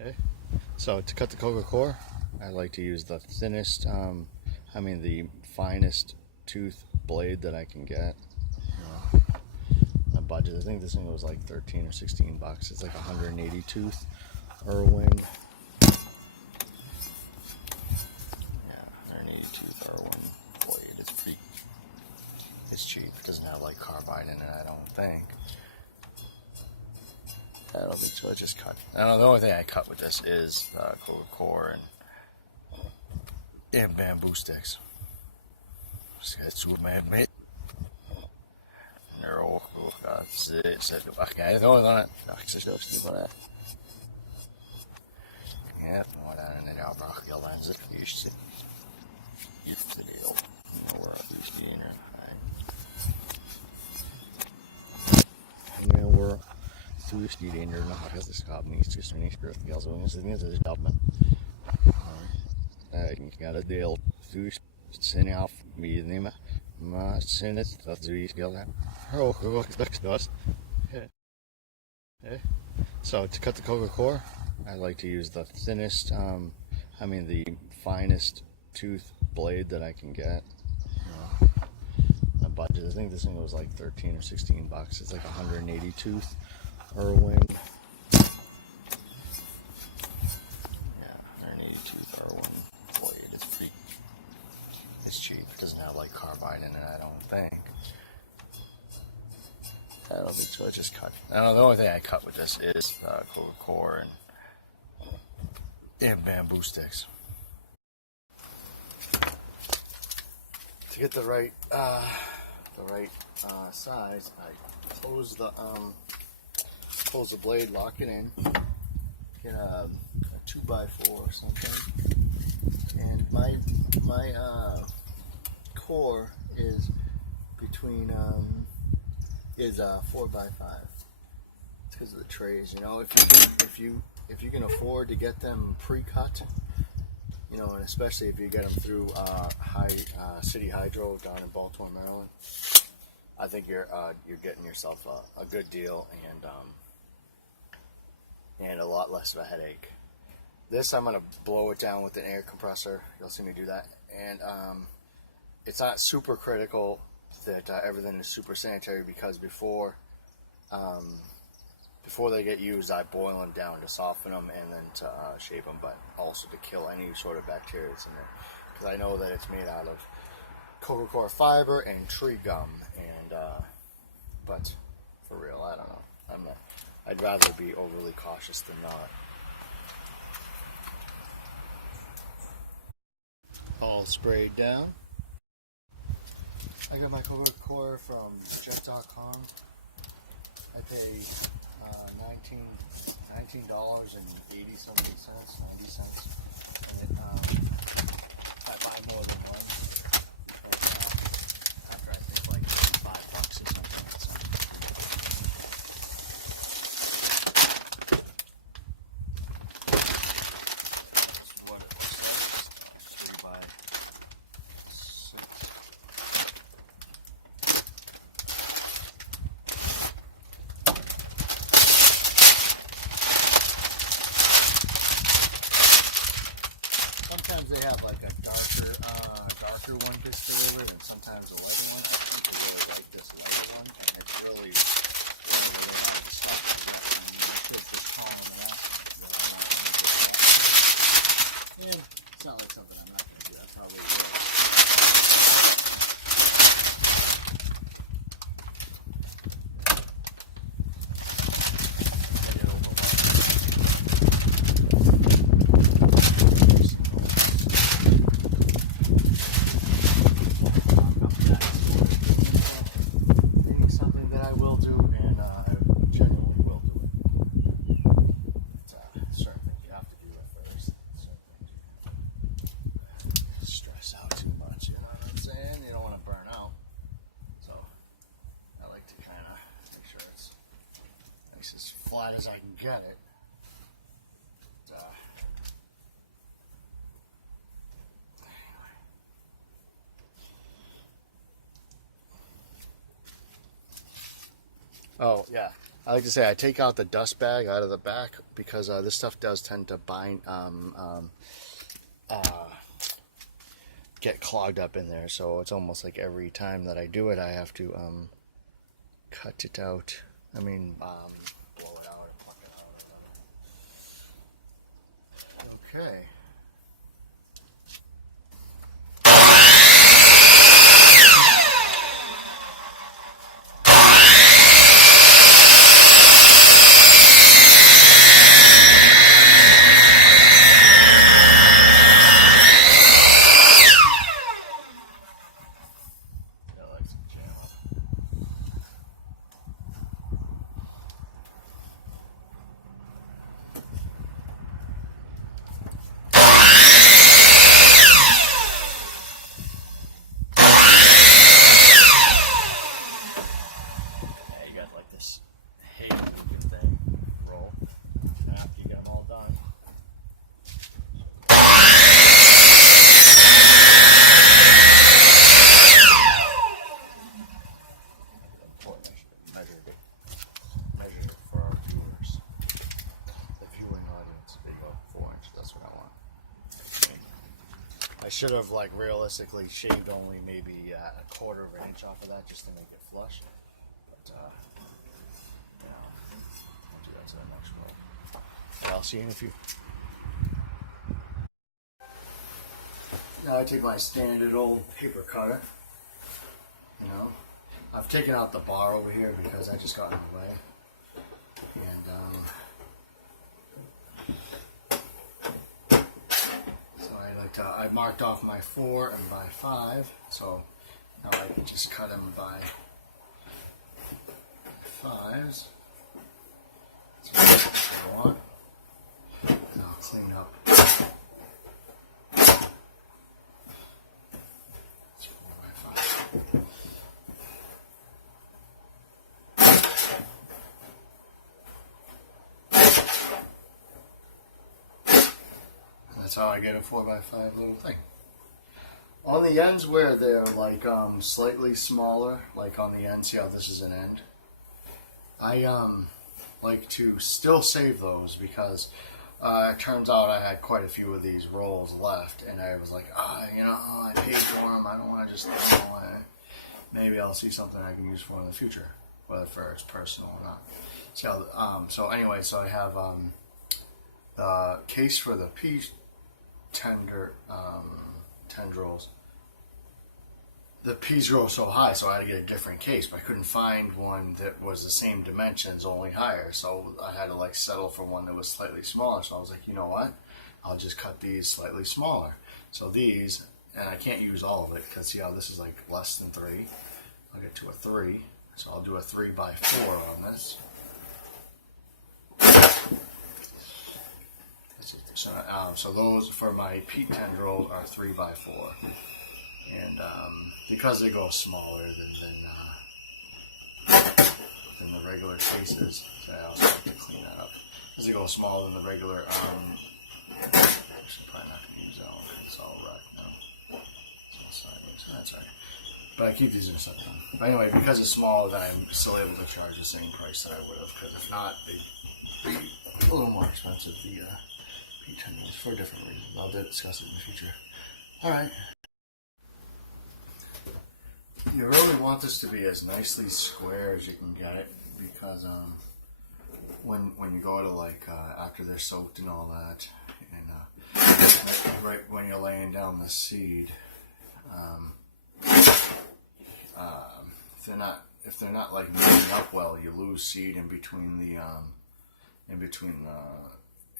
Okay. So to cut the coco coir, I like to use the thinnest, the finest tooth blade that I can get. My budget, I think this thing was like 13 or 16 bucks. It's like 180 tooth Irwin. Yeah, 180 tooth Irwin blade. It's cheap. It doesn't have like carbide in it, I don't think. I don't think so. I just cut. I don't know. The only thing I cut with this is coco coir and bamboo sticks. Ja, maar dan in de afbraak je lenzen juist te deel. Or juist die in er. En we're juist die in er nog als het schap niet juist niet spreek. Ja, zo is het niet dat het man. Ik ga het deel juist zijn af mee nemen. Maar zijn het dat juist geld hebben. Oh, goed, dat. Okay. So to cut the coco coir, I like to use the thinnest, the finest tooth blade that I can get. My budget, I think this thing was like 13 or 16 bucks. It's like 180 tooth Irwin. Yeah, 180 tooth Irwin blade. It's cheap. It doesn't have like carbide in it, I don't think. I don't think so. I just cut. I don't know. The only thing I cut with this is coco coir and bamboo sticks. To get the right size, I close the blade, lock it in, get a 2x4 or something, and my core is between is 4x5. It's because of the trays, you know. If you can afford to get them pre-cut, you know, and especially if you get them through City Hydro down in Baltimore, Maryland, I think you're getting yourself a good deal and a lot less of a headache. This I'm gonna blow it down with an air compressor. You'll see me do that, and it's not super critical that everything is super sanitary, because before they get used, I boil them down to soften them and then to shape them, but also to kill any sort of bacteria that's in there, because I know that it's made out of coco coir fiber and tree gum, and but for real, I don't know. I'd rather be overly cautious than not. All sprayed down. I got my coco coir from jet.com. I pay $19.80 something cents, 90 cents. And I buy more than one, because after I think like $5 or something. So. That's what it was. It's 3 by 6. Sometimes they have like a darker one gets delivered, and sometimes a lighter one. I think I really like this lighter one, and it's really hard to stop to get. I mean, the kids just calling them and asking that I want them to get that. And it's not like something I'm not going to do. I probably will. As flat as I can get it. Oh yeah, I like to say I take out the dust bag out of the back because this stuff does tend to bind, get clogged up in there. So it's almost like every time that I do it, I have to cut it out. I mean, blow it out or pluck it out. Okay. I should have like realistically shaved only maybe a quarter of an inch off of that just to make it flush. But I'll do that to the next one. Yeah, I'll see you in a few. Now I take my standard old paper cutter. You know, I've taken out the bar over here because I just got in the way. And I marked off my 4 and by 5, so now I can just cut them by 5s. That's what I want. And I'll clean up. That's 4 by 5. That's how I get a 4 by 5 little thing. On the ends where they're like slightly smaller, like on the end, see how this is an end? I like to still save those because it turns out I had quite a few of these rolls left, and I was like, you know, I paid for them. I don't want to just throw them away. Maybe I'll see something I can use for in the future, whether it's personal or not. See how? So anyway, so I have the case for the pea tendrils. The peas grow so high, so I had to get a different case, but I couldn't find one that was the same dimensions, only higher. So I had to like settle for one that was slightly smaller. So I was like, you know what? I'll just cut these slightly smaller. So these, and I can't use all of it because see how this is like less than 3. I'll get to a 3. So I'll do a 3 by 4 on this. So those for my peat tendrils are 3 by 4. And because they go smaller than the regular cases, so I also have to clean that up. Because they go smaller than the regular, actually probably not going to use that one because it's all wrecked now. It's all sideways, so that's alright. But I keep these in a set down. But anyway, because it's smaller, then I'm still able to charge the same price that I would have. Because if not, they'd be a little more expensive, the peat tendrils, for different reasons. I'll discuss it in the future. Alright. You really want this to be as nicely square as you can get it, because when you go to like after they're soaked and all that, and right when you're laying down the seed, if they're not like moving up well, you lose seed in between the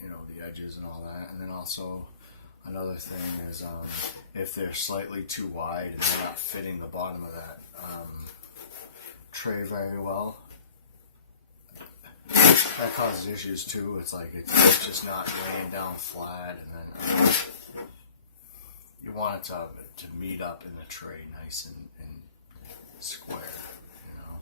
you know, the edges and all that. And then also another thing is if they're slightly too wide and they're not fitting the bottom of that tray very well, that causes issues too. It's like it's just not laying down flat, and then you want it to meet up in the tray nice and square, you know.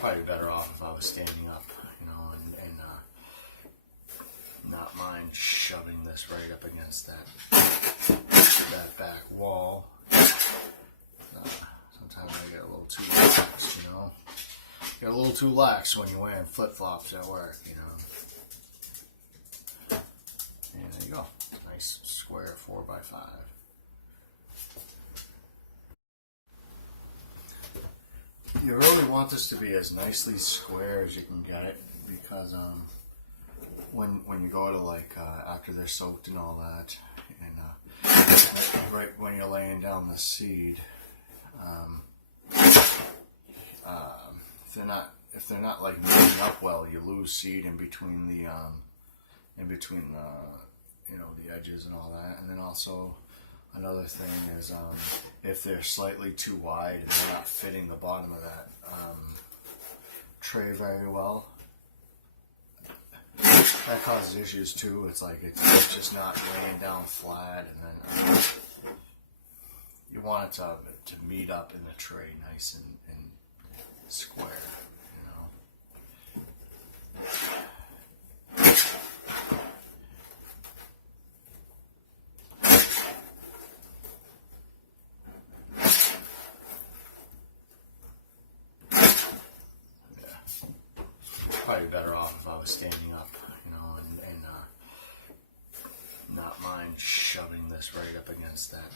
Probably better off if I was standing shoving this right up against that back wall. Sometimes I get a little too lax, you know. Get a little too lax when you're wearing flip-flops at work, you know. And there you go. Nice square 4x5. You really want this to be as nicely square as you can get it, because when you go to like after they're soaked and all that, and right when you're laying down the seed, if they're not like moving up well, you lose seed in between the you know, the edges and all that. And then also another thing is if they're slightly too wide and they're not fitting the bottom of that tray very well, that causes issues too. It's like it's just not laying down flat, and then you want it to meet up in the tray nice and square, you know. Probably better off if I was standing up, you know, and not mind shoving this right up against that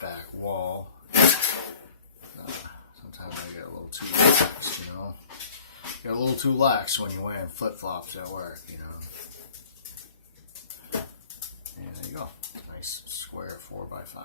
back wall. Sometimes I get a little too lax, you know. Get a little too lax when you're wearing flip-flops at work, you know. And there you go. Nice square 4x5.